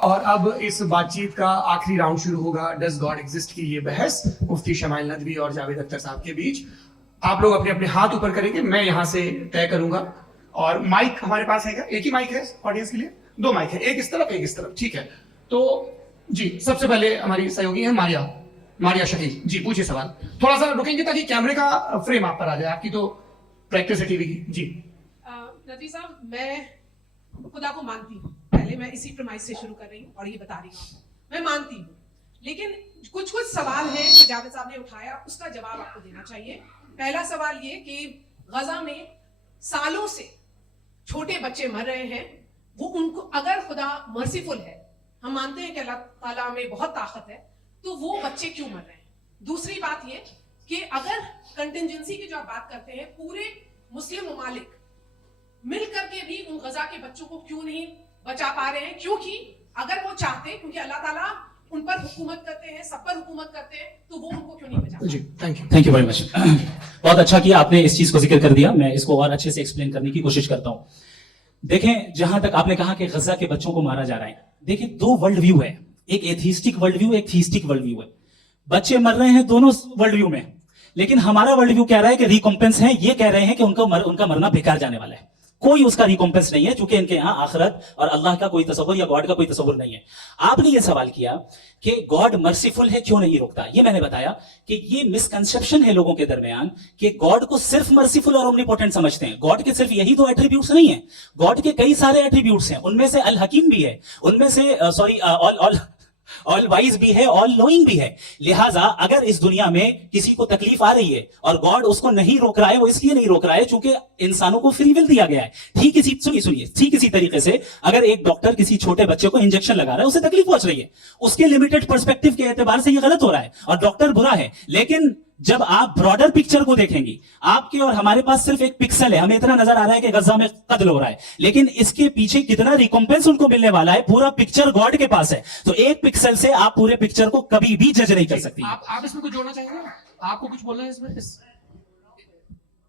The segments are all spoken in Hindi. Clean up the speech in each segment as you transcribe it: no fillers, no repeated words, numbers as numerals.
और अब इस बातचीत का आखिरी राउंड शुरू होगा, डज गॉड एग्जिस्ट की ये बहस मुफ्ती शमाइल नदवी और जावेद अख्तर साहब के बीच। आप लोग अपने अपने हाथ ऊपर करेंगे, मैं यहां से तय करूंगा। और माइक हमारे पास है क्या? एक ही माइक है ऑडियंस के लिए? दो माइक है, एक इस तरफ एक इस तरफ, ठीक है। तो जी सबसे पहले हमारी सहयोगी है मारिया शकील जी, पूछिए सवाल। थोड़ा सा रुकेंगे ताकि कैमरे का फ्रेम आप पर आ जाए, आपकी तो प्रैक्टिस है टीवी की जी। नदवी साहब, मैं खुदा को मानती हूँ, पहले मैं इसी प्रमाइस से शुरू कर रही हूँ और ये बता रही हूँ मैं मानती हूँ, लेकिन कुछ सवाल हैं जो जावेद साहब ने उठाया, उसका जवाब आपको देना चाहिए। पहला सवाल ये कि गजा में सालों से छोटे बच्चे मर रहे हैं, वो उनको अगर खुदा मर्सीफुल है, हम मानते हैं कि अल्लाह ताला में बहुत ताकत है, तो वो बच्चे क्यों मर रहे हैं? दूसरी बात ये कि अगर कंटिजेंसी की जो आप बात करते हैं, पूरे मुस्लिम ममालिक मिल करके भी उन गजा के बच्चों को क्यों नहीं बचा पा रहे हैं? क्योंकि अगर वो चाहते, क्योंकि अल्लाह ताला उन पर हुकूमत करते हैं, सब पर हुकूमत करते हैं, तो वो उनको क्यों नहीं बचा? जी थैंक यू वेरी मच। बहुत अच्छा किया आपने इस चीज को जिक्र कर दिया, मैं इसको और अच्छे से एक्सप्लेन करने की कोशिश करता हूं। देखें, जहां तक आपने कहा कि गजा के बच्चों को मारा जा रहा है, देखिए दो वर्ल्ड व्यू है, एक एथिस्टिक वर्ल्ड व्यू, एक थीस्टिक वर्ल्ड व्यू है। बच्चे मर रहे हैं दोनों वर्ल्ड व्यू में, लेकिन हमारा वर्ल्ड व्यू कह रहा है कि रिकॉम्पेंस है, ये कह रहे हैं कि उनका मरना बेकार जाने वाला है, कोई उसका रिकॉम्पेंस नहीं है, चूंकि इनके यहां आखिरत और अल्लाह का कोई तसव्वुर या गॉड का कोई तसव्वुर नहीं है। आपने ये सवाल किया कि गॉड मर्सीफुल है, क्यों नहीं रोकता? ये मैंने बताया कि ये मिसकंसेप्शन है लोगों के दरमियान कि गॉड को सिर्फ मर्सीफुल और ओमनीपोटेंट समझते हैं। गॉड के सिर्फ यही दो एट्रीब्यूट्स नहीं है, गॉड के कई सारे एट्रीब्यूट्स हैं, उनमें से अल हकीम भी है, उनमें से ऑल वाइज भी है, ऑल नोइंग भी है। लिहाजा अगर इस दुनिया में किसी को तकलीफ आ रही है और गॉड उसको नहीं रोक रहा है, वो इसलिए नहीं रोक रहा है चूंकि इंसानों को फ्री विल दिया गया है। ठीक इसी तरीके से अगर एक डॉक्टर किसी छोटे बच्चे को इंजेक्शन लगा रहा है, उसे तकलीफ पहुंच रही है, उसके लिमिटेड पर्सपेक्टिव के एतबार से ये गलत हो रहा है और डॉक्टर बुरा है। लेकिन जब आप ब्रॉडर पिक्चर को देखेंगी, आपके और हमारे पास सिर्फ एक पिक्सल है, हमें इतना नजर आ रहा है कि गजा में कत्ल हो रहा है, लेकिन इसके पीछे कितना रिकॉम्पेंस उनको मिलने वाला है, पूरा पिक्चर गॉड के पास है। तो एक पिक्सल से आप पूरे पिक्चर को कभी भी जज नहीं कर सकती। आप इसमें कुछ जोड़ना चाहेंगे? आपको कुछ बोलना है इसमें?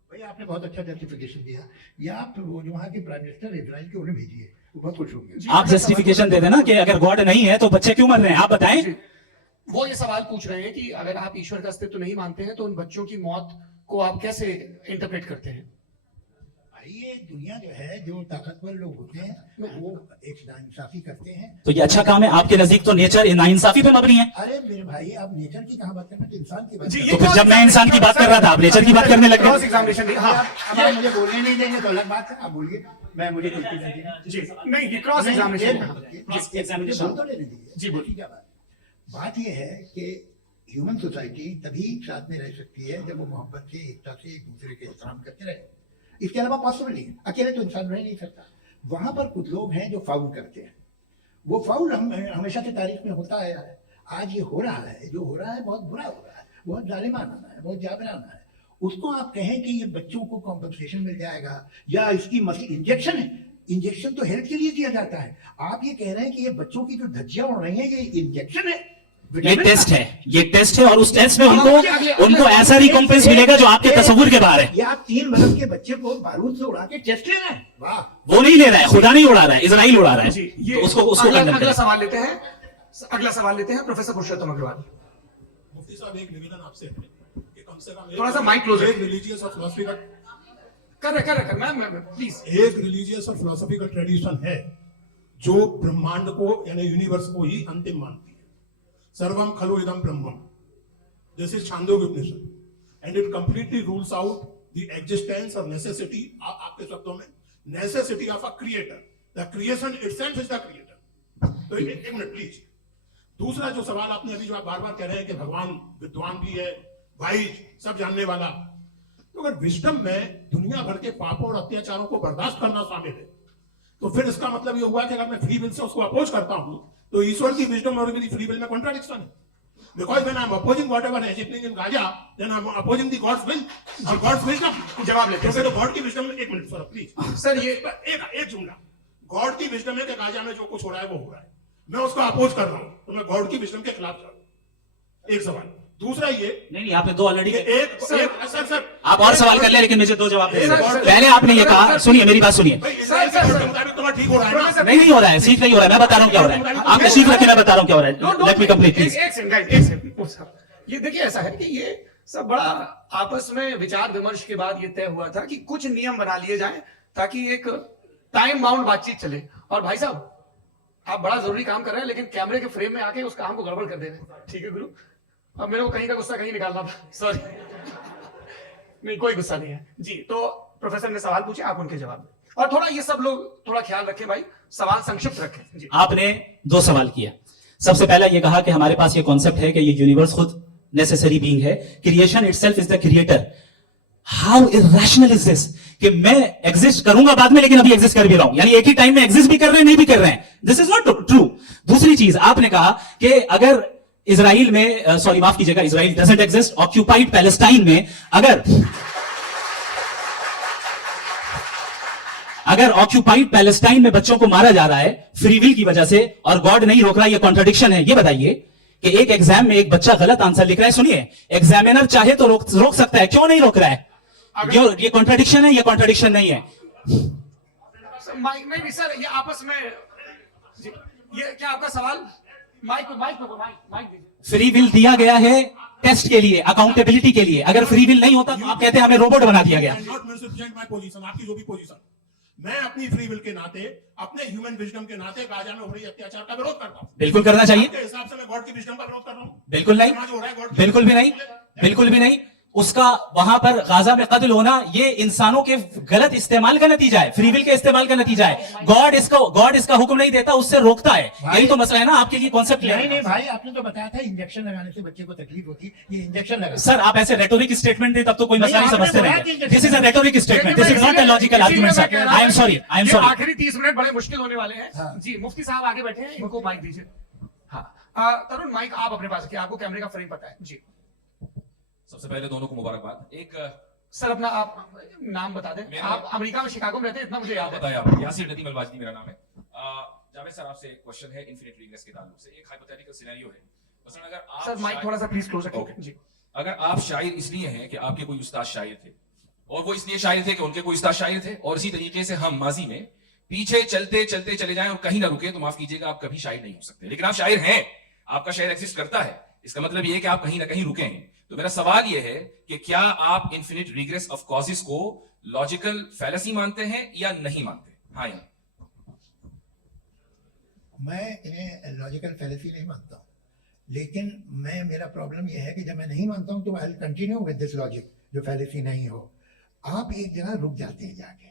भाई आपने बहुत अच्छा जस्टिफिकेशन दिया, या आप वो जो वहाँ के प्राइम मिनिस्टर इजराइल के उन्हें भेजिए, वो बहुत खुश होंगे। आप जस्टिफिकेशन दे देना कि अगर गॉड नहीं है तो बच्चे क्यों मर रहे हैं, आप बताएं। वो ये सवाल पूछ रहे हैं कि अगर आप ईश्वर का अस्तित्व नहीं मानते हैं तो उन बच्चों की मौत को आप कैसे इंटरप्रेट करते हैं? भाई ये दुनिया जो है, जो ताकतवर लोग होते हैं वो एक नाइंसाफी करते हैं। तो ये अच्छा काम है, आपके नजदीक तो नेचर नाइंसाफी पे मबनी है। अरे मेरे भाई, आप नेचर की कहां बात कर रहे हैं, तो इंसान की बात। तो फिर जब मैं इंसान की बात कर रहा था, आप नेचर की बात करने लगे। क्रॉस एग्जामिनेशन आप मुझे बोलने नहीं देंगे तो अलग बात है, आप बोलिए, मैं मुझे जी नहीं, क्रॉस एग्जामिनेशन तो लेने दीजिए जी, बोलिए क्या बात। बात यह है कि ह्यूमन सोसाइटी तभी साथ में रह सकती है जब वो मोहब्बत से, एकता से, एक दूसरे के एहतराम करते रहे। इसके अलावा पॉसिबल नहीं है, अकेले तो इंसान रह नहीं सकता। वहां पर कुछ लोग हैं जो फाउल करते हैं, वो फाउल हमेशा से तारीख में होता आया है। आज ये हो रहा है, जो हो रहा है बहुत बुरा हो रहा है, बहुत जालिमाना है, बहुत जाबराना है। उसको आप कहें कि ये बच्चों को कॉम्पनसेशन मिल जाएगा या इसकी इंजेक्शन है, इंजेक्शन तो हेल्थ के लिए दिया जाता है। आप ये कह रहे हैं कि ये बच्चों की जो धज्जियां उड़ रही हैं, ये इंजेक्शन है, ये टेस्ट है और उस टेस्ट में उनको ऐसा रिकॉम्पेंस मिलेगा जो आपके तस्वुर के बाहर है। ये आप 3 बरस के बच्चे को बारूद से उड़ा के टेस्ट ले रहे हैं? वाह, वो नहीं ले रहा है, खुदा नहीं उड़ा रहा है, इजराइल उड़ा रहा है। तो उसको अगला सवाल लेते हैं प्रोफेसर पुरुषोत्तम अग्रवाल। मुफ्ती साहब, एक निवेदन आपसे है कि कम से कम थोड़ा सा माइक क्लोज एक रिलीजियस और फिलॉसफिकल कर मैम प्लीज। एक रिलीजियस और फिलॉसफिकल ट्रेडिशन है जो ब्रह्मांड को यानी यूनिवर्स को ही अंतिम मानती है। सर्वम खलु इदम ब्रह्मम, this is Chandogya Upanishad, and it completely rules out the existence और नेसेसिटी, आपके शब्दों में, necessity of a creator. The creation itself is the creator. तो एक मिनट प्लीज। दूसरा जो सवाल आपने अभी जो आप बार बार कह रहे हैं कि भगवान विद्वान भी है, वाइज, सब जानने वाला, तो अगर विजडम में दुनिया भर के पापों और अत्याचारों को बर्दाश्त करना शामिल है, तो फिर इसका मतलब ये हुआ कि अगर मैं फ्री विल से उसको अपोज करता हूं तो ईश्वर की विजडम और मेरी फ्री विल में कॉन्ट्राडिक्शन है। Because when I am opposing whatever is happening in Gaza, then I am opposing the God's will और गॉड्स विजडम। जवाब लेते हैं तो गॉड की विजडम में, एक मिनट सर प्लीज सर, ये एक जुमला, गॉड की विजडम है कि गाजा में जो कुछ हो रहा है वो हो रहा है, मैं उसको अपोज कर रहा हूं, तो मैं गॉड की विजडम के खिलाफ जा रहा हूं। एक सवाल। दूसरा ये नहीं नहीं, आपने दो ऑलरेडी। कि एक सर आप और सवाल कर ले, लेकिन मुझे 2 जवाब दे। सर, सर, पहले आपने ये कहा, सुनिए मेरी बात सुनिए। भाई इजराइल के कोड के मुताबिक तुम्हारा ठीक हो रहा है ना? नहीं हो रहा है, सीख नहीं हो रहा है, मैं बता रहा हूँ क्या हो रहा है। आप तशरीफ रखिए, मैं बता रहा हूँ क्या हो रहा है। Let me complete please. एक सेकंड गाइस, एक सेकंड। ये देखिए, ऐसा है कि ये सब बड़ा आपस में विचार विमर्श के बाद ये तय हुआ था कि कुछ नियम बना लिए जाएं ताकि एक टाइम बाउंड बातचीत चले। और भाई साहब, आप बड़ा जरूरी काम कर रहे हैं, लेकिन कैमरे के फ्रेम में आके उस काम को गड़बड़ कर दे रहे हैं। ठीक है गुरु, अब मेरे को कहीं का गुस्सा कहीं निकालना था, सॉरी। नहीं, कोई गुस्सा नहीं है जी। तो प्रोफेसर ने सवाल पूछे, आप उनके जवाब दें। और थोड़ा ये सब लोग थोड़ा ख्याल रखें भाई, सवाल संक्षिप्त रखें जी। आपने 2 सवाल किया। सबसे पहला ये कहा कि हमारे पास ये कॉन्सेप्ट है कि ये यूनिवर्स खुद नेसेसरी बीइंग है, creation itself is the creator. How irrational is this कि मैं एग्जिस्ट करूंगा बाद में, लेकिन अभी एग्जिस्ट कर भी रहा हूं, यानी एक ही टाइम में एग्जिस्ट भी कर रहे हैं, नहीं भी कर रहे हैं। This is not true. दूसरी चीज आपने कहा कि अगर इजराइल में, सॉरी माफ कीजिएगा, Israel doesn't exist, occupied Palestine में अगर ऑक्यूपाइड पैलेस्टाइन में बच्चों को मारा जा रहा है फ्री विल की वजह से और गॉड नहीं रोक रहा, ये कॉन्ट्रडिक्शन है। ये बताइए कि एक एग्जाम में एक बच्चा गलत आंसर लिख रहा है, सुनिए, एग्जामिनर चाहे तो रोक सकता है, क्यों नहीं रोक रहा है? ये कॉन्ट्रडिक्शन है, ये कॉन्ट्रडिक्शन नहीं है। माइक नहीं सर, ये आपस में जी, ये क्या आपका सवाल? माइक दीजिए। फ्री विल दिया गया है टेस्ट के लिए, अकाउंटेबिलिटी के लिए। अगर फ्री विल नहीं होता तो आप कहते हैं हमें रोबोट बना दिया गया। नॉट मिसरिप्रेजेंट माय पोजीशन, आपकी जो भी पोजीशन, मैं अपनी फ्री विल के नाते, अपने ह्यूमन विजडम के नाते गाजा में हो रही अत्याचार का विरोध करता हूं। बिल्कुल करना चाहिए। आपके हिसाब से मैं गॉड की विजडम का विरोध कर रहा हूं? बिल्कुल नहीं, समाज हो रहा है गॉड की बिल्कुल भी नहीं, बिल्कुल भी नहीं। उसका वहां पर गाजा में कत्ल होना ये इंसानों के गलत इस्तेमाल का नतीजा है, फ्री विल के इस्तेमाल का नतीजा है। गॉड इसका हुक्म नहीं देता, उससे रोकता है। यही तो मसला है ना, आपके लिए कॉन्सेप्ट नहीं भाई, आपने तो बताया था इंजेक्शन लगाने से बच्चे को तकलीफ होती, ये इंजेक्शन लगा। सर आप ऐसे रेटोरिक स्टेटमेंट दे तब तो कोई मसला नहीं आपने समझते बोला कि नहीं। This is a rhetoric statement, this is not a logical argument sir. I am sorry, I am ये सॉरी। आखिरी 30 मिनट बड़े मुश्किल होने वाले हैं हाँ। जी। मुफ्ती साहब आगे बैठे हैं, इनको माइक दीजिए। हाँ, तरुण माइक आप अपने पास रखिए, आपको कैमरे का फ्रेम पता है जी। सबसे पहले दोनों को मुबारकबाद। एक सर अपना आप नाम बता दें। मेरा- आप अमेरिका में शिकागो में रहते हैं, इतना मुझे याद है। बताया आप, यासिर नदीम अलवाजदी मेरा नाम है। जावेद सर, आपसे एक क्वेश्चन है इन्फिनिट रिंगनेस के ताल्लुक से। एक हाइपोथेटिकल सिनेरियो है, मसलन अगर आप सर माइक थोड़ा सा प्लीज क्लोज रखिए ओके। जी। अगर आप शायर इसलिए हैं कि आपके कोई उस्ताद शायर थे, और वो इसलिए शायर थे कि उनके कोई उस्ताद शायर थे, और इसी तरीके से हम माजी में पीछे चलते चलते चले जाएं और कहीं ना रुके, तो माफ कीजिएगा आप कभी शायर नहीं हो सकते। लेकिन आप शायर हैं, आपका शायर एग्जिस्ट करता है, इसका मतलब ये है कि आप कहीं ना कहीं रुके हैं। तो मेरा सवाल यह है कि क्या आप इन्फिनिट रिग्रेस ऑफ कॉजेस को लॉजिकल फैलेसी मानते हैं या नहीं मानते? हाँ या नहीं? मैं इन्हें लॉजिकल फैलेसी नहीं मानता हूँ, लेकिन मेरा प्रॉब्लम यह है कि जब मैं नहीं मानता हूँ तो I continue with this logic जो फैलेसी नहीं हो। आप एक जगह रुक जाते हैं जाके,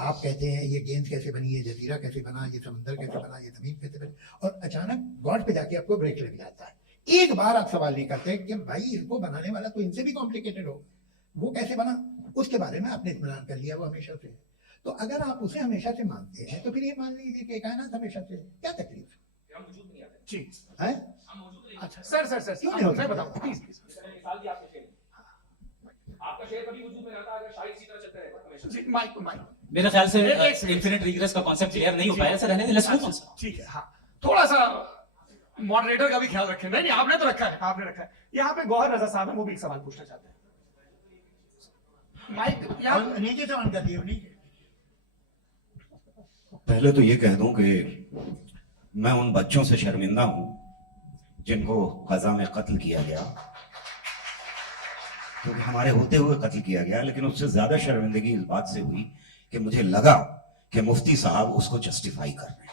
आप कहते हैं ये गेंद कैसे बनी, ये जजीरा कैसे बना, ये समंदर कैसे बना, ये जमीन कैसे बनी, और अचानक गॉड पे जाके आपको ब्रेक लग जाता है। एक बार आप सवाल नहीं करते कि भाई इसको बनाने वाला तो इनसे भी कॉम्प्लिकेटेड हो, वो कैसे बना, उसके बारे में आपने इत्मीनान कर लिया वो हमेशा से। तो अगर आप उसे हमेशा से मानते हैं तो फिर ये मान लीजिए कि कायनात हमेशा से, क्या तकलीफ हम वजूद नहीं आते, जी है? हम मौजूद नहीं अच्छा सर क्यों नहीं हो मैं सकता? बताऊं प्लीज प्लीज मिसाल दी आपने शेर। आपका शेर कभी वजूद में रहता है अगर शायर इसी तरह चलते रहेगा हमेशा। जी। माइक मेरे ख्याल से एक सेकंड। इन्फिनिट रिग्रेस का कॉन्सेप्ट क्लियर नहीं हो पाया सर, रहने दें, लेट्स मूव ऑन सर। ठीक है। हाँ, थोड़ा सा मॉडरेटर का भी ख्याल रखें। नहीं आपने तो रखा है, आपने रखा है। यहाँ पे गौहर रजा साहब है, वो भी एक सवाल पूछना चाहते हैं। माइक यहाँ और नीचे से ऑन कर दिए नीचे। पहले तो ये कह दूं कि मैं उन बच्चों से शर्मिंदा हूं जिनको गजा में कत्ल किया गया, क्योंकि हमारे होते हुए कत्ल किया गया। लेकिन उससे ज्यादा शर्मिंदगी इस बात से हुई कि मुझे लगा कि मुफ्ती साहब उसको जस्टिफाई कर रहे हैं।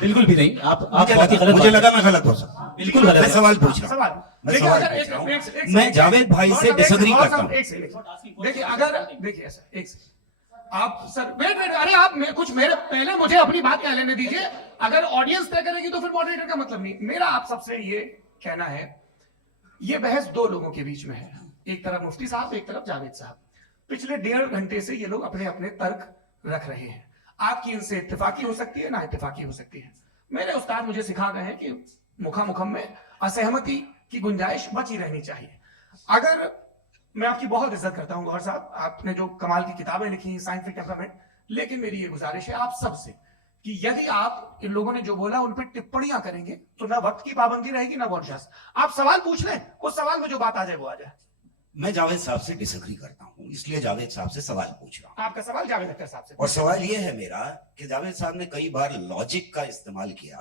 बिल्कुल भी नहीं, आप बहुत ही गलत मुझे बात लगा मैं गलत हो सकता हूं। बिल्कुल गलत मैं है। सवाल पूछ रहा सवाल हूं, मैं देखिए, सवाल अगर पूछ रहा एक हूं। मैं जावेद भाई से डिसएग्री करता हूं। देखिए अगर देखिए ऐसा एक सेकंड। आप सर वेट अरे आप कुछ मेरे पहले मुझे अपनी बात कह लेने दीजिए। अगर ऑडियंस तय करेगी तो फिर मॉडरेटर का मतलब नहीं। मेरा आप सबसे ये कहना है, ये बहस दो लोगों के बीच में है, एक तरफ मुफ्ती साहब, एक तरफ जावेद साहब। पिछले 1.5 घंटे से ये लोग अपने अपने तर्क रख रहे हैं। आपकी इनसे इत्तेफाकी हो सकती है, ना इत्तेफाकी हो सकती है। मेरे उस्ताद मुझे सिखा गए हैं कि मुखामुखम में असहमति की गुंजाइश बची रहनी चाहिए। अगर मैं आपकी बहुत इज्जत करता हूं गौहर साहब, आपने जो कमाल की किताबें लिखी साइंटिफिक टेम्परामेंट, लेकिन मेरी ये गुजारिश है आप सबसे कि यदि आप इन लोगों ने जो बोला उन पर टिप्पणियां करेंगे तो ना वक्त की पाबंदी रहेगी ना कॉन्शियस। आप सवाल पूछ लें, उस सवाल में जो बात आ जाए वो आ जाए। मैं जावेद साहब से डिसएग्री करता हूं, इसलिए जावेद साहब से सवाल पूछ रहा हूं। आपका सवाल जावेद अख्तर साहब से। और सवाल यह है मेरा कि जावेद साहब ने कई बार लॉजिक का इस्तेमाल किया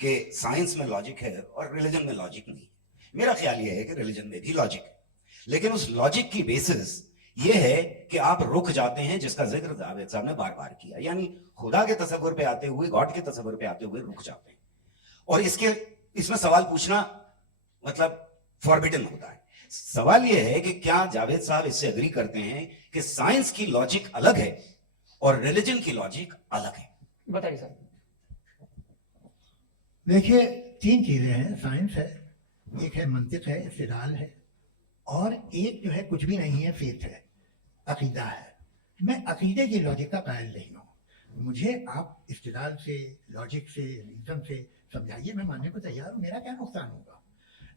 कि साइंस में लॉजिक है और रिलीजन में लॉजिक नहीं है। मेरा ख्याल यह है कि रिलीजन में भी लॉजिक है, लेकिन उस लॉजिक की बेसिस ये है कि आप रुक जाते हैं, जिसका जिक्र जावेद साहब ने बार बार किया, यानी खुदा के तस्वुर पे आते हुए, गॉड के तस्वुर पे आते हुए रुक जाते हैं। और इसमें सवाल पूछना मतलब फॉरबिडन होता है। सवाल यह है कि क्या जावेद साहब इससे एग्री करते हैं कि साइंस की लॉजिक अलग है और रिलीजन की लॉजिक अलग है? बताइए सर। देखिए, तीन चीजें हैं। साइंस है, एक है मंतिक है, इस्तिदलाल है, और एक जो है कुछ भी नहीं है, फेथ है, अकीदा है। मैं अकीदे की लॉजिक का कायल नहीं हूँ। मुझे आप इस्तिदलाल से, लॉजिक से, रीजन से समझाइए, मैं मानने को तैयार हूँ, मेरा क्या नुकसान होगा।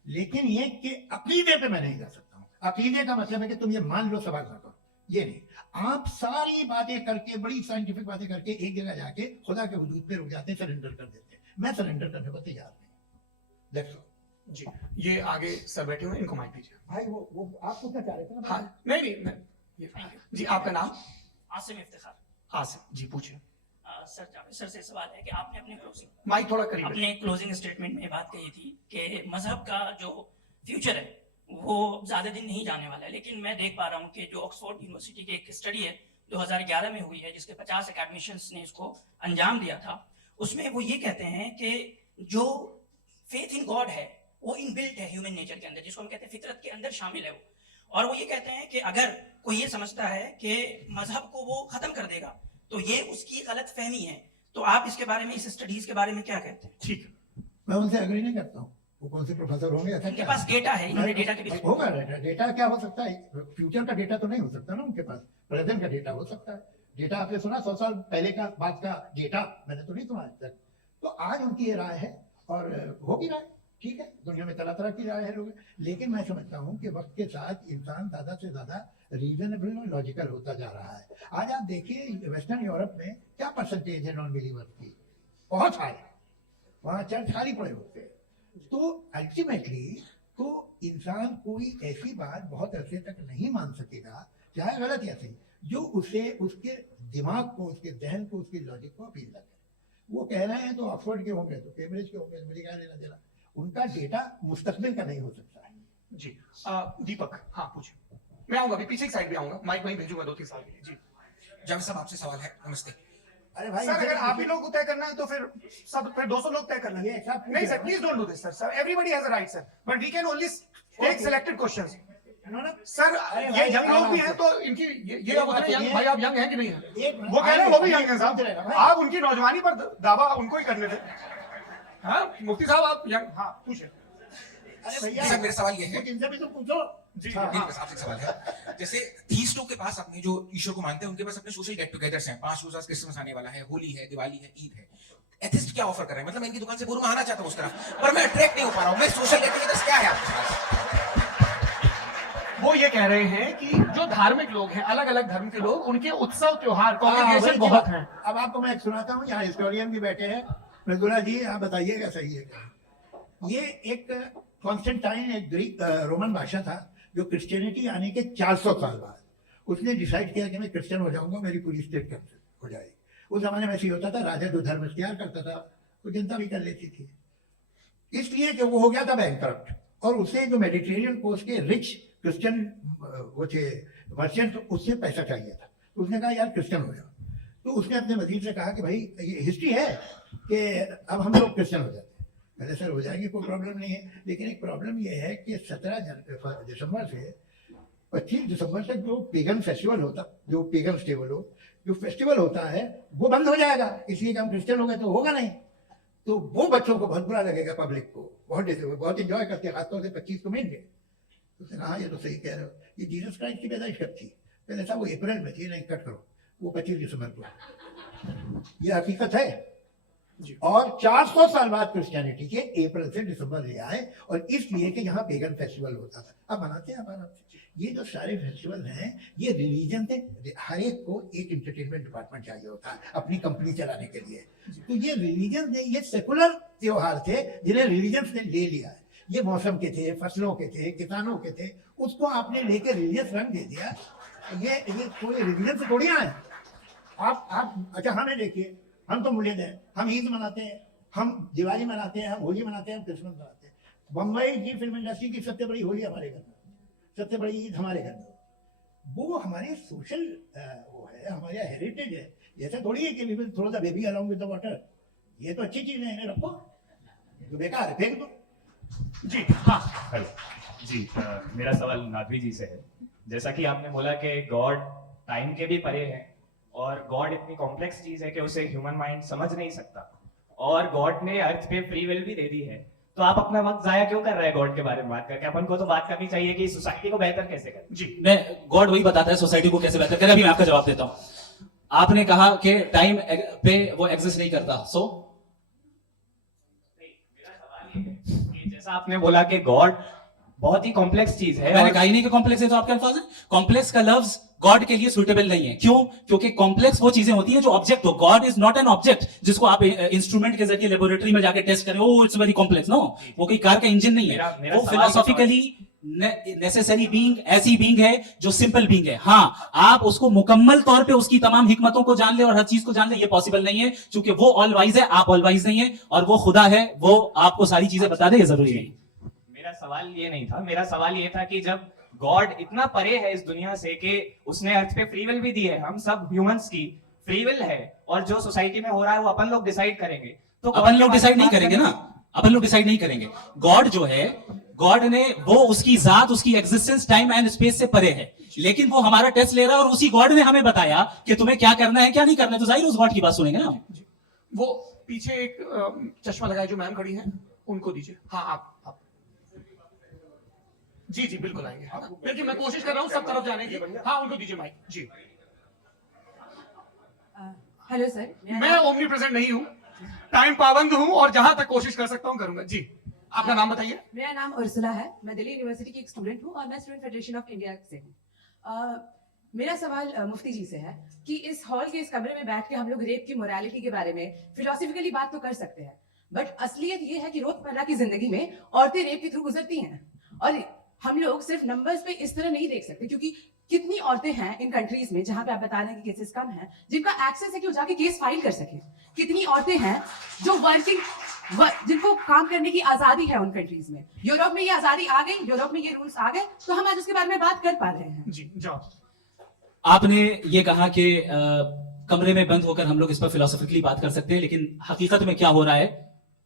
लेकिन ये कि अकीदे पे मैं नहीं जा सकता हूँ। अकीदे का मतलब है कि तुम ये मान लो, सवाल ना करो, ये नहीं। आप सारी बातें करके, बड़ी साइंटिफिक बातें करके एक जगह जाके खुदा के हुदूद पे रुक जाते हैं, सरेंडर कर देते हैं। मैं सरेंडर करने को तैयार नहीं। That's all। जी, ये आगे सर बैठे हुए, इनको माइक दीजिए। भाई वो आप पूछना चाह रहे थे ना? हाँ, नहीं, जी आपका नाम? आसिम इफ्तिखार। आसिम जी, पूछिए। सर जावेद सर से सवाल है कि आपने माइक थोड़ा करीब अपने क्लोजिंग स्टेटमेंट में बात कही थी कि मजहब का जो फ्यूचर है वो ज़्यादा दिन नहीं जाने वाला है, लेकिन मैं देख पा रहा हूँ कि जो ऑक्सफोर्ड यूनिवर्सिटी की एक स्टडी है 2011 में हुई है, जिसके 50 एकेडमिशियंस ने इसको अंजाम दिया था, उसमें वो ये कहते हैं कि जो फेथ इन गॉड है वो इनबिल्ट है ह्यूमन नेचर के अंदर, जिसको हम कहते हैं फितरत के अंदर शामिल है वो। और वो ये कहते हैं कि अगर कोई ये समझता है कि मजहब को वो खत्म कर देगा तो ये उसकी गलत फहमी है। तो आप इसके बारे में, इस स्टडीज के बारे में क्या कहते हैं? ठीक है, मैं उनसे एग्री नहीं करता हूँ। वो कौन से प्रोफेसर होंगे? ऐसा उनके क्या पास डेटा है, इन्होंने डेटा के भी होगा। डेटा क्या हो सकता है? फ्यूचर का डेटा तो नहीं हो सकता ना उनके पास, प्रेजेंट का डेटा हो सकता है। डेटा आपने सुना 100 साल पहले का बात का डेटा? मैंने तो नहीं सुना आज तक। तो आज उनकी ये राय है और हो भी रहा है, ठीक है। दुनिया में तरह तरह की राय है लोग, लेकिन मैं समझता हूँ कि वक्त के साथ इंसान ज्यादा से ज्यादा रीजनेबल और लॉजिकल होता जा रहा है। आज आप देखिए वेस्टर्न यूरोप में क्या परसेंटेज है नॉन बिलीवर्स की, बहुत हाई। वहाँ चर्च खाली पड़े होते हैं। तो अल्टीमेटली तो इंसान कोई ऐसी बात बहुत अरसे तक नहीं मान सकेगा, चाहे गलत या सही, जो उसे, उसके दिमाग को, उसके जहन को, उसकी लॉजिक को अपील न करे। वो कह रहे हैं तो ऑक्सफोर्ड के होंगे, तो कैम्ब्रिज के होंगे, मुझे क्या लेना देना। उनका डेटा मुस्तकबिल का नहीं हो सकता है। जी दीपक, हाँ पूछिए। मैं आऊंगा, अभी पीछे की साइड भी आऊंगा, माइक वहीं भेजूंगा 2-3 साल के लिए। जी जावेद साहब, आपसे सवाल है। नमस्ते अरे भाई, सर, अगर आप ही लोग को तय करना है तो फिर 200 लोग तय करना है। ये सब नहीं sir, please don't do this sir. Everybody has a right sir, but we can only take selected questions. Sir ये यंग लोग भी हैं तो इनकी ये आप उतने यंग, भाई आप यंग हैं कि नहीं है? वो कह रहे हैं वो भी यंग है साहब, आप उनकी नौजवानी पर दावा उनको ही करने थे। हाँ मुफ्ती साहब आप यंग, हाँ पूछे। अरे भैया, सर, मेरा सवाल ये है। इनसे भी तो पूछो। जी मेरे पास आपसे एक सवाल है। जैसे थीस्टों के पास, अपने जो ईश्वर को मानते हैं, उनके पास अपने सोशल गेट टुगेदर्स हैं। 5 रोजा क्रिसमस आने वाला है, होली है, दिवाली है, ईद है। एथिस्ट क्या ऑफर कर रहे हैं? मतलब मैं इनकी दुकान से बुरमा आना चाहता हूँ उस तरफ, पर मैं अट्रैक्ट नहीं हो पा रहा हूँ। मैं सोशल गेट टुगेदर्स क्या है आपके पास? वो ये कह रहे हैं कि जो धार्मिक लोग हैं, अलग अलग धर्म के लोग, उनके उत्सव त्योहार कॉन्ग्रेगेशन बहुत हैं। अब आपको मैं एक सुनाता हूँ, यहाँ हिस्टोरियन भी बैठे हैं। मृदुला जी, आप बताइएगा सही है क्या? ये एक कॉन्स्टेंटाइन, एक ग्रीक रोमन बादशाह था, जो क्रिश्चियनिटी आने के 400 साल बाद उसने डिसाइड किया कि मैं क्रिश्चियन हो जाऊंगा, मेरी पूरी स्टेट कैंसिल हो जाएगी। उस जमाने में ऐसे होता था, राजा जो धर्म इख्तियार करता था वो जनता भी कर लेती थी, इसलिए कि वो हो गया था बैंकरप्ट। और उसे जो मेडिटेरियन कोस्ट के रिच क्रिश्चियन वो थे मर्चेंट, उससे पैसा चाहिए था। तो उसने कहा यार क्रिश्चियन हो जाओ। तो उसने अपने वजीर से कहा कि भाई ये हिस्ट्री है कि अब हम लोग क्रिश्चियन हो जाते हैं। पहले सर हो जाएंगे, कोई प्रॉब्लम नहीं है, लेकिन एक प्रॉब्लम ये है कि 17 दिसंबर से 25 दिसंबर तक जो पेगन फेस्टिवल होता, जो पेगन जो फेस्टिवल होता है वो बंद हो जाएगा, इसलिए कि हम क्रिश्चियन हो गए तो होगा नहीं। तो वो बच्चों को बहुत बुरा लगेगा, पब्लिक को बहुत इंजॉय करते हैं, खासतौर से 25 को मेन डे। तो उसने कहा ये तो सही कह रहे हो, ये जीसस क्राइस्ट की पैदाइश कब थी? पहले था वो अप्रैल में थी, नहीं कट करो, वो 25 दिसंबर को। ये हकीकत है। और 400 साल बाद क्रिश्चियनिटी के अप्रैल से दिसंबर ले आए, और इसलिए कि यहाँ पेगन फेस्टिवल होता था। अब मनाते हैं आप आराम से। ये जो सारे फेस्टिवल हैं ये रिलीजन से हर एक को एक इंटरटेनमेंट डिपार्टमेंट चाहिए होता है अपनी कंपनी चलाने के लिए। तो ये रिलीजन ने ये सेकुलर त्योहार थे जिन्हें रिलीजन ने ले लिया है। ये मौसम के थे, फसलों के थे, किसानों के थे, उसको आपने लेके रिलीजियस रंग दे दिया। ये कोई रिलीजन से थोड़ी आए। आप अच्छा हमें देखिए, हम तो मुल्लिद हैं, हम ईद मनाते हैं, हम दिवाली मनाते हैं, हम होली मनाते हैं, हम क्रिसमस मनाते हैं। बम्बई की फिल्म इंडस्ट्री की सबसे बड़ी होली हमारे घर में, सबसे बड़ी ईद हमारे घर में। वो हमारे सोशल वो है, हमारे हेरिटेज है। ऐसा थोड़ी है कि we will throw the baby along with the water. ये तो अच्छी चीज है, इन्हें रखो, जो बेकार है फेंक दो। जी हाँ, हेलो जी, मेरा सवाल नादवी जी से है। जैसा कि आपने बोला कि गॉड टाइम के भी परे है और गॉड इतनी कॉम्प्लेक्स चीज है कि उसे ह्यूमन माइंड समझ नहीं सकता, और गॉड ने अर्थ पे फ्री विल भी दे दी है, तो आप अपना वक्त जाया क्यों कर रहे हैं गॉड के बारे में बात करके? अपन को तो बात करनी चाहिए कि सोसाइटी को बेहतर कैसे करें। जी, मैं गॉड वही बताता है सोसाइटी को कैसे बेहतर करें। अभी मैं आपका जवाब देता हूं। आपने कहा कि टाइम पे वो एग्जिस्ट नहीं करता, सो मेरा सवाल ये है कि जैसा आपने बोला कि गॉड बहुत ही कॉम्प्लेक्स चीज है, मैंने और कहा ही नहीं कि कॉम्प्लेक्स है, तो आपके अल्फाज है। कॉम्प्लेक्स का लफ्ज गॉड के लिए सुटेबल नहीं है। क्यों? क्योंकि कॉम्प्लेक्स वो चीजें होती हैं जो ऑब्जेक्ट हो। God is not an object जिसको आप इंस्ट्रूमेंट के जरिए लेबोरेटरी में जाके टेस्ट करें, oh it's very complex. No, वो कोई कार का इंजन नहीं है। मेरा वो सवाल फिलोसॉफिकली नेसेसरी बीइंग ऐसी बीइंग है जो सिंपल बीइंग है। हाँ, आप उसको मुकम्मल तौर पे उसकी तमाम हिकमतों को जान ले और हर चीज को जान ले, ये पॉसिबल नहीं है, क्योंकि वो ऑल वाइज है, आप ऑल वाइज नहीं है, और वो खुदा है, वो आपको सारी चीजें बता दे, ये जरूरी नहीं। मेरा सवाल ये नहीं था। मेरा सवाल ये था कि जब गॉड इतना परे है इस दुनिया से कि उसने अर्थ पे फ्री विल भी दी है, हम सब ह्यूमंस की फ्री विल है, और जो सोसाइटी में हो रहा है वो अपन लोग डिसाइड करेंगे, तो अपन लोग डिसाइड नहीं करेंगे ना, अपन लोग डिसाइड नहीं करेंगे। गॉड जो है, गॉड ने वो उसकी जात, उसकी एग्जिस्टेंस टाइम एंड स्पेस से परे है, लेकिन वो हमारा टेस्ट ले रहा है और उसी गॉड ने हमें बताया कि तुम्हें क्या करना है क्या नहीं करना है, तो जाहिर उस गॉड की बात सुनेंगे ना। वो पीछे एक चश्मा लगाए जो मैम खड़ी हैं, उनको दीजिए। हाँ, आप जी जी बिल्कुल आएंगे। हाँ, बिल्कुल, मैं कोशिश कर रहा हूँ सब तरफ जाने की। हाँ, उनको दीजिए माइक। जी, हेलो सर, मैं ओमनी प्रेजेंट नहीं हूँ, टाइम पाबंद हूँ, और जहां तक कोशिश कर सकता हूँ करूंगा। जी, आपका नाम बताइए। मेरा नाम उर्सुला है, मैं दिल्ली यूनिवर्सिटी की एक स्टूडेंट हूँ और मैं स्टूडेंट फेडरेशन ऑफ इंडिया से हूँ। मेरा सवाल मुफ्ती जी से है कि इस हॉल के इस कमरे में बैठ के हम लोग रेप की मोरालिटी के बारे में फिलोसफिकली बात तो कर सकते हैं, बट असलियत ये है कि रोजमर्रा की जिंदगी में औरतें रेप के थ्रू गुजरती हैं, और हम लोग सिर्फ नंबर्स पे इस तरह नहीं देख सकते, क्योंकि कितनी औरतें हैं इन कंट्रीज में जहां पे आप बता रहे हैं कि केसेस कम हैं, जिनका एक्सेस है कि वो जाके केस फाइल कर सके। कितनी औरतें हैं जो जिनको काम करने की आजादी है उन कंट्रीज में। यूरोप में ये आजादी आ गई, यूरोप में ये रूल्स आ गए, तो हम आज उसके बारे में बात कर पा रहे हैं। जी, जाओ। आपने ये कहा कि कमरे में बंद होकर हम लोग इस पर फिलोसफिकली बात कर सकते हैं, लेकिन हकीकत में क्या हो रहा है,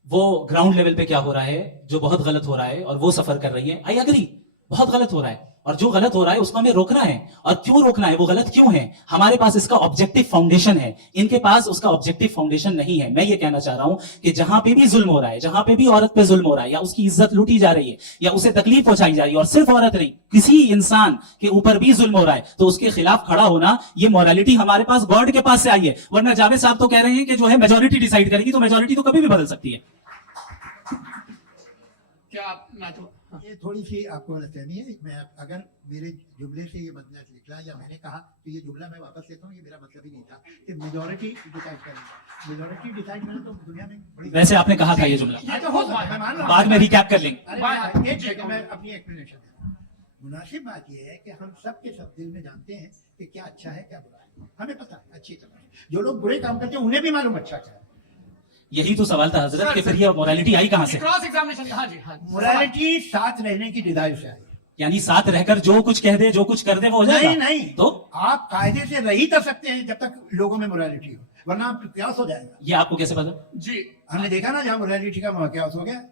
वो ग्राउंड लेवल पे क्या हो रहा है, जो बहुत गलत हो रहा है, और वो सफर कर रही है। आई एग्री, बहुत गलत हो रहा है, और जो गलत हो रहा है उसको हमें रोकना है। और क्यों रोकना है, वो गलत क्यों है, हमारे पास इसका ऑब्जेक्टिव फाउंडेशन है, इनके पास उसका ऑब्जेक्टिव फाउंडेशन नहीं है। मैं ये कहना चाह रहा हूं कि जहां पे भी जुल्म हो रहा है, जहां पे भी औरत पे जुल्म हो रहा है, या उसकी इज्जत लूटी जा रही है, या उसे तकलीफ पहुंचाई जा रही है, और सिर्फ औरत नहीं, किसी इंसान के ऊपर भी जुल्म हो रहा है, तो उसके खिलाफ खड़ा होना, ये मोरालिटी हमारे पास गॉड के पास से आई है। वरना जावेद साहब तो कह रहे हैं कि जो है मेजोरिटी डिसाइड करेगी, तो मेजोरिटी तो कभी भी बदल सकती है। क्या मैं तो ये थोड़ी सी आपको गलतफहमी है। मैं अगर मेरे जुमले से ये मतलब निकला या मैंने कहा तो ये जुमला मैं वापस लेता हूँ, ये मेरा मतलब ही नहीं था कि मेजॉरिटी डिसाइड करें। मेजॉरिटी डिसाइड करें तो दुनिया में बड़ी वैसे आपने कहा था ये जुमला, ये तो हो सकता है, मैं मान रहा हूँ। बाद में रिकैप कर लेंगे। अरे एक सेकंड, मैं अपनी एक्सप्लेनेशन है। मुनासिब बात ये है कि हम सब के सब दिल में जानते हैं कि क्या अच्छा है क्या बुरा है, हमें पता है अच्छी तरह। जो लोग बुरे काम करते हैं उन्हें भी मालूम अच्छा क्या है। यही तो सवाल था हजरत के फिर ये मोरालिटी आई कहां से? Cross examination. हाँ जी, हाँ। मोरालिटी साथ रहने की डिजायर से आई। यानी साथ रहकर जो कुछ कह दे, जो कुछ कर दे, वो हो जाएगा? नहीं, तो आप कायदे से रह ही कर सकते हैं जब तक लोगों में मोरालिटी हो, वरना प्रयास हो जाएगा। ये आपको कैसे पता? जी, हमने देखा ना जहाँ मोरालिटी का प्रयास हो गया,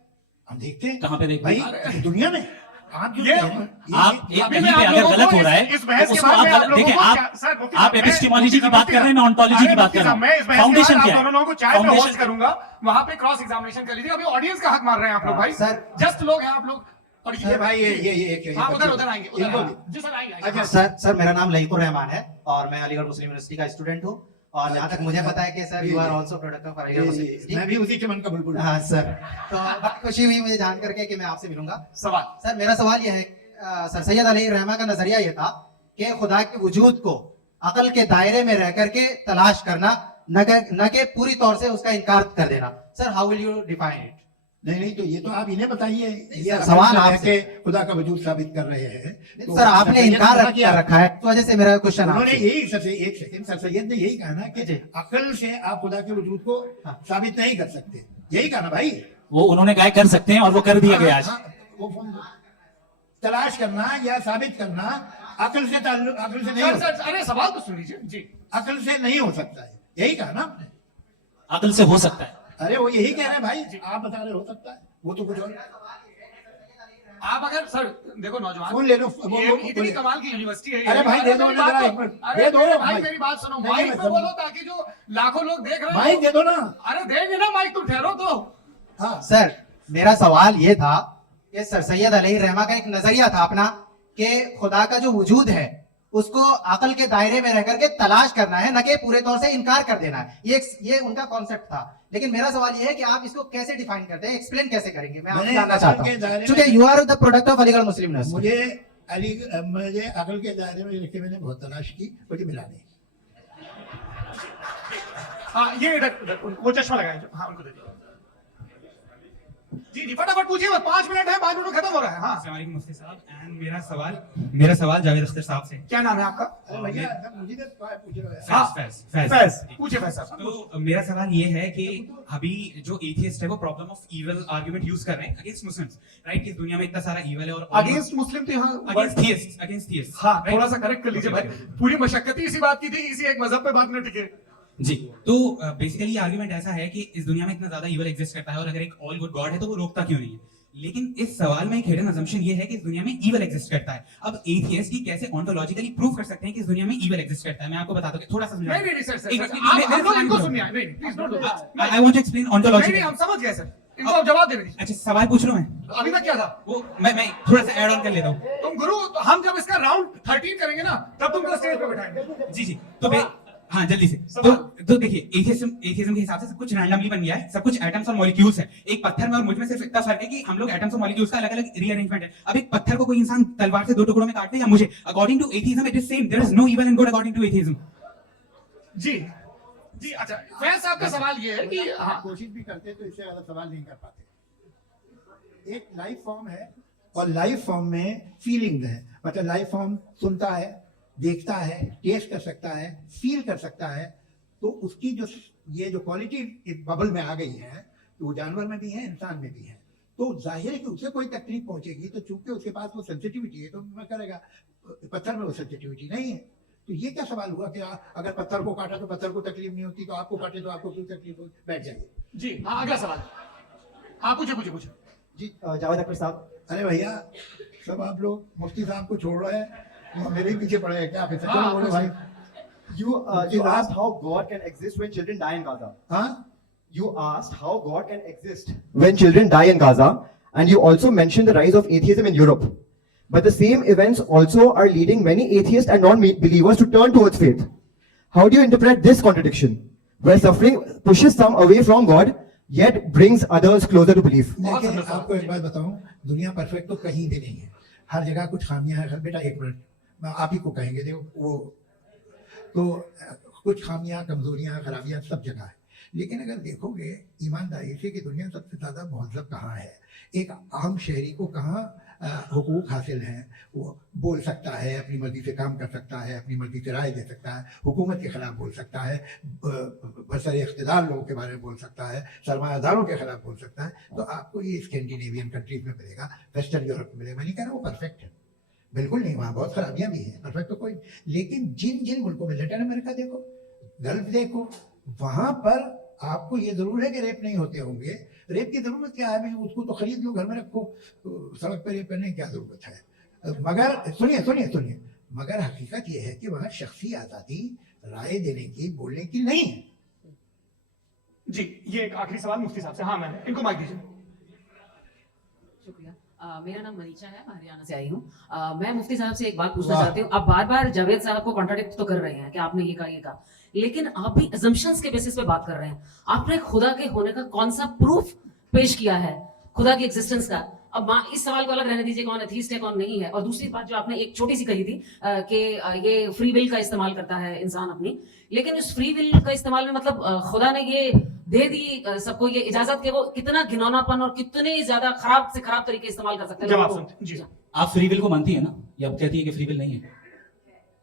हम देखते हैं कहां पे देख भाई दुनिया में। आप जो ये- कह रहे हैं, आप ये- एक अभी कहीं मैं पे आप अगर लोगों गलत को हो रहा है इस बहस तो के उसको बाद आप मैं आप गलत लोगों देखिए। को आप सर, मुफ्ती आप साहब, मैं- एपिस्टिमोलॉजी की बात कर रहे हैं, मैं ऑन्टोलॉजी की अरे बात मुफ्ती कर रहा साहब, मैं इस हूँ। बहस के फाउंडेशन बाद क्या आप है? दोनों को चाय पे फाउंडेशन होस्ट करूंगा, वहां पे क्रॉस एग्जामिनेशन कर लीजिए। अभी ऑडियंस का हक मार रहे हैं आप लोग भाई। सर। जस्ट लोग हैं आप लोग, और ये भाई ये हाँ, उधर आएंगे, उधर इनको आएंगे। जी सर, आएंगे। अच्छा, सर मेरा नाम लहीकुर रहमान है और मैं अलीगढ़ मुस्लिम यूनिवर्सिटी का स्टूडेंट हूँ, और जहाँ तक मुझे पता है कि sir you are also product of Aligarh Muslim University. मैं भी उसी चमन का बुलबुल। हाँ सर, तो बड़ी खुशी हुई मुझे जान करके कि मैं आपसे मिलूंगा। सवाल। सर मेरा सवाल यह है, सर सैयद अली रहमा का नजरिया ये था कि खुदा के वजूद को अकल के दायरे में रह करके तलाश करना, न कि पूरी तौर से उसका इनकार कर देना। Sir how will you define it? नहीं तो ये तो आप इन्हें बताइए, ये सवाल है आपसे कि खुदा का वजूद साबित कर रहे हैं। तो सर आपने इनकार किया रखा है, तो वजह से मेरा क्वेश्चन उन्होंने आपसे। यही एक सेकंड सर सैयद ने यही कहा ना कि अकल से आप खुदा के वजूद को साबित नहीं कर सकते, यही कहा ना भाई। वो उन्होंने कहा कर सकते हैं और वो कर दिया गया आज। वो तलाश करना या साबित करना अकल से नहीं हो सकता। अरे सवाल तो सुन लीजिए जी। अकल से नहीं हो सकता है, यही कहा ना आपने। अकल से हो सकता है। अरे वो यही कह रहे हैं भाई, आप बता रहे हो सकता है, वो तो कुछ और। आप अगर सर देखो नौजवान फोन ले लो, इतनी कमाल की यूनिवर्सिटी है। अरे भाई दे दो मेरी ना बात जरा, तो- दे अरे दो मेरे भाई। भाई मेरी बात सुनो, नहीं, माइक मैं पे समझ- बोलो ताकि जो लाखों लोग देख रहे हैं माइक दे दो ना। अरे देंगे ना माइक, तुम ठहरो तो। हाँ सर मेरा सवाल ये था कि सर सैयद अली रहमा का एक नजरिया था अपना कि खुदा का जो वजूद है उसको अकल के दायरे में रह करके तलाश करना है, न कि पूरे तौर से इनकार कर देना है। ये उनका कॉन्सेप्ट था। लेकिन मेरा सवाल ये है कि आप इसको कैसे डिफाइन करते हैं, एक्सप्लेन कैसे करेंगे? मैं आपसे जानना चाहता हूं, क्योंकि you are the product of Aligarh Muslim University. मुझे अकल के दायरे में रखे मैंने बहुत तलाश की, मुझे मिला नहीं। हाँ ये इधर वो चश्मा लगाए जो, हाँ उनको दे दीजिए। जी फटाफट पूछिए, बस 5 मिनट है, 5 मिनट खत्म हो रहा है। हाँ अस्सलाम वालेकुम मुफ्ती साहब। एंड मेरा सवाल जावेद अख्तर साहब से। क्या नाम है आपका? अरे भैया मुझे तो पूछ रहे हैं। हाँ, फैज। पूछिए फैज साहब। तो मेरा सवाल ये है कि अभी जो एथियस्ट है वो problem of evil argument use कर रहे हैं अगेंस्ट मुस्लिम्स, राइट? कि इस दुनिया में इतना सारा इविल है और अगेंस्ट मुस्लिम तो यहाँ अगेंस्ट थियस्ट। हाँ थोड़ा सा करेक्ट कर लीजिए भाई, पूरी मशक्कत ही इसी बात की थी, इसी एक मजहब पे बात न टिके। जी, तो बेसिकली आर्गुमेंट ऐसा है कि इस दुनिया में इतना ज्यादा इविल एग्जिस्ट करता है और अगर एक ऑल गुड गॉड है तो वो रोकता क्यों नहीं है? लेकिन इस सवाल में एक हिडन असम्पशन ये है कि इस दुनिया में ईवल एग्जिस्ट करता है। अब एथियस्ट की कैसे ओंटोलॉजिकली प्रूव कर सकते हैं कि इस दुनिया में ईवल एग्जिस्ट करता है? मैं आपको बताता हूं, थोड़ा सा समझाइए। नहीं सर हम लोग इनको सुनिए, नहीं please don't do that. I want to explain ontology. नहीं हम समझ गए सर, इनको आप जवाब दे दीजिए। अच्छा सवाल पूछ रहा हूं मैं, अभी तक क्या था वो मैं थोड़ा सा ऐड ऑन कर लेता हूं। तुम गुरु, तो हम जब इसका राउंड 13 करेंगे ना तब तुमको स्टेज पे बैठाएंगे। जी तो हाँ जल्दी से। तो देखिए एथियज्म के हिसाब से सब कुछ रैंडमली बन गया है, सब कुछ एटम्स और मॉलिक्यूल्स है। एक पत्थर में और मुझ में सिर्फ इतना फर्क है कि हम लोग एटम्स और मॉलिक्यूल्स का अलग-अलग रीअरेंजमेंट है। अब एक पत्थर को कोई इंसान तलवार से 2 टुकड़ों में काट दे या मुझे, according to atheism it is same, there is no evil and good according to atheism. जी अच्छा फैज साहब का सवाल ये है कि हाँ कोशिश भी करते तो इससे गलत सवाल नहीं कर पाते। एक लाइफ फॉर्म है और लाइफ फॉर्म में फीलिंग्स है, मतलब लाइफ फॉर्म सुनता है, देखता है, टेस्ट कर सकता है, फील कर सकता है। तो उसकी जो ये जो क्वालिटी इस बबल में आ गई है तो वो जानवर में भी है, इंसान में भी है। तो जाहिर है कि उसे कोई तकलीफ पहुंचेगी तो चूंकि उसके पास वो सेंसिटिविटी है तो मैं करेगा, पत्थर में वो सेंसिटिविटी नहीं है। तो ये क्या सवाल हुआ कि अगर पत्थर को काटा तो पत्थर को तकलीफ नहीं होती, तो आपको काटे तो आपको क्यों तकलीफ होगी? बैठ जाइए। जी हाँ अगला सवाल। हाँ पूछे जी जावेद अख्तर साहब। अरे भैया सब आप लोग मुफ्ती साहब को छोड़ रहे हैं, मेरे ही पीछे पड़े हैं क्या? फिर चलो बोलो भाई। You asked how God can exist when children die in Gaza. हाँ You asked how God can exist when children die in Gaza, and you also mentioned the rise of atheism in Europe. But the same events also are leading many atheists and non-believers to turn towards faith. How do you interpret this contradiction, where suffering pushes some away from God, yet brings others closer to belief? देखिए आपको एक बात बताऊं, दुनिया परफेक्ट तो कहीं भी नहीं है, हर जगह कुछ खामियां हैं। बेटा एक मिनट, मैं आप ही को कहेंगे, देखो वो तो कुछ खामियां, कमजोरियां, खराबियां सब जगह है। लेकिन अगर देखोगे ईमानदारी से कि दुनिया सबसे ज्यादा महजब कहाँ है, एक आम शहरी को कहाँ हुकूक हासिल हैं, वो बोल सकता है, अपनी मर्जी से काम कर सकता है, अपनी मर्जी से राय दे सकता है, हुकूमत के खिलाफ बोल सकता है, बरसर इख्तिदार लोगों के बारे में बोल सकता है, सरमायादारों के खिलाफ बोल सकता है। तो आपको ये स्कैंडिनेवियन कंट्रीज में मिलेगा, वेस्टर्न यूरोप में मिलेगा। मैं नहीं कह रहा वो परफेक्ट है, बिल्कुल नहीं, वहाँ बहुत खराबियां भी हैं, परफेक्ट तो कोई। लेकिन जिन जिन मुल्कों में, लैटिन अमेरिका देखो, गल्फ देखो, वहाँ पर आपको ये जरूर है कि रेप नहीं होते होंगे। रेप की जरूरत क्या है भाई? उसको तो खरीद लो, घर में रखो, सड़क पर रेप करने की क्या जरूरत है? मगर सुनिए, मगर हकीकत ये है कि वहाँ शख्सी आज़ादी राय देने की, बोलने की नहीं है। जी ये एक आखिरी सवाल मुफ्ती साहब से। हाँ मैम इनको माइक दीजिए। शुक्रिया। मेरा नाम मनीषा है, मैं हरियाणा से आई हूँ। मैं मुफ्ती साहब से एक बात पूछना चाहती हूँ। आप बार बार जावेद साहब को कॉन्ट्राडिक्ट तो कर रहे हैं कि आपने ये कहा, लेकिन आप भी असम्पशंस के बेसिस पे बात कर रहे हैं। आपने खुदा के होने का कौन सा प्रूफ पेश किया है खुदा की एग्जिस्टेंस का? अब इस सवाल को अलग रहने दीजिए कौन एथीस्ट है कौन नहीं है। और दूसरी बात जो आपने एक छोटी सी कही थी कि ये फ्री विल का इस्तेमाल करता है इंसान अपनी, लेकिन उस फ्री विल का इस्तेमाल में मतलब खुदा ने ये दे दी सबको ये इजाजत कि वो कितना घिनौनापन और कितने ज्यादा खराब से खराब तरीके इस्तेमाल कर सकते हैं। जवाब सुनते हैं। जी आप फ्री विल को मानती है ना, या आप कहती है कि फ्री विल नहीं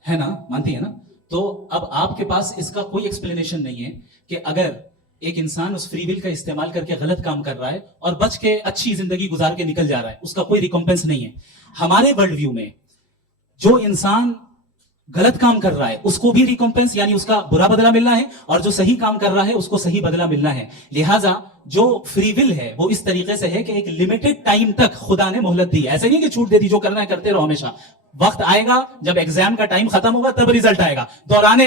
है ना, मानती है ना? तो अब आपके पास इसका कोई एक्सप्लेनेशन नहीं है कि अगर एक इंसान उस फ्री विल का इस्तेमाल करके गलत काम कर रहा है और बच के अच्छी जिंदगी गुजार के निकल जा रहा है, उसका कोई रिकॉम्पेंस नहीं है। हमारे वर्ल्ड व्यू में जो इंसान गलत काम कर रहा है उसको भी रिकॉम्पेंस यानी उसका बुरा बदला मिलना है, और जो सही काम कर रहा है उसको सही बदला मिलना है। लिहाजा जो फ्री विल है वो इस तरीके से है कि एक लिमिटेड टाइम तक खुदा ने मोहलत दी। ऐसे नहीं कि छूट दे दी, जो करना है करते रहो हमेशा। वक्त आएगा जब एग्जाम का टाइम खत्म होगा तब रिजल्ट आएगा, दौरान